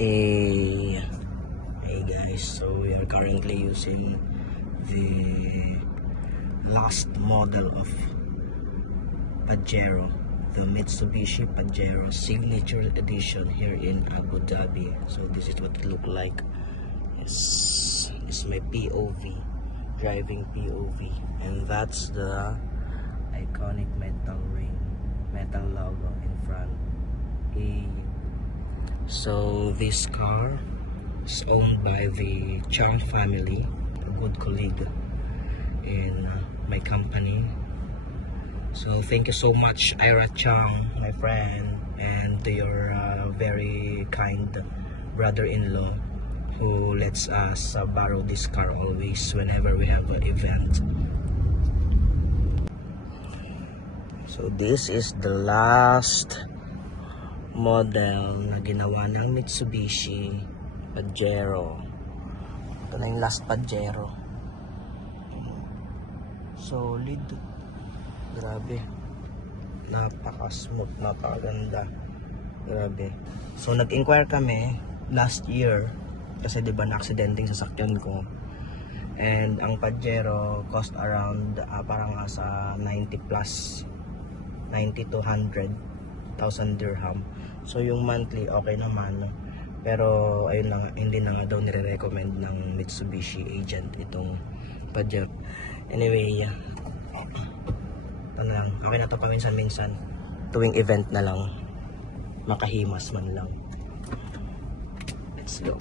Hey guys, so we are currently using the last model of Pajero, the Mitsubishi Pajero Signature Edition here in Abu Dhabi. So this is what it look like. Yes, this is my POV, driving POV, and that's the iconic metal ring, metal logo in front. So this car is owned by the Chang family, a good colleague in my company. So thank you so much, Ira Chang, my friend, and to your very kind brother-in-law who lets us borrow this car always whenever we have an event. So this is the last model na ginawa ng Mitsubishi Pajero. Ito na yung last Pajero. Solid. Grabe. Napaka-smooth, napakaganda. Grabe. So nag-inquire kami last year kasi 'di ba na-accidenting sa sasakyan ko. And ang Pajero cost around parang sa 90 plus 90 to 100,000 dirham. So yung monthly okay naman, pero ayun lang, hindi na nga daw nire-recommend ng Mitsubishi agent itong Pajero. Anyway, ano lang, okay na to paminsan-minsan, tuwing event na lang, makahimas man lang. Let's go.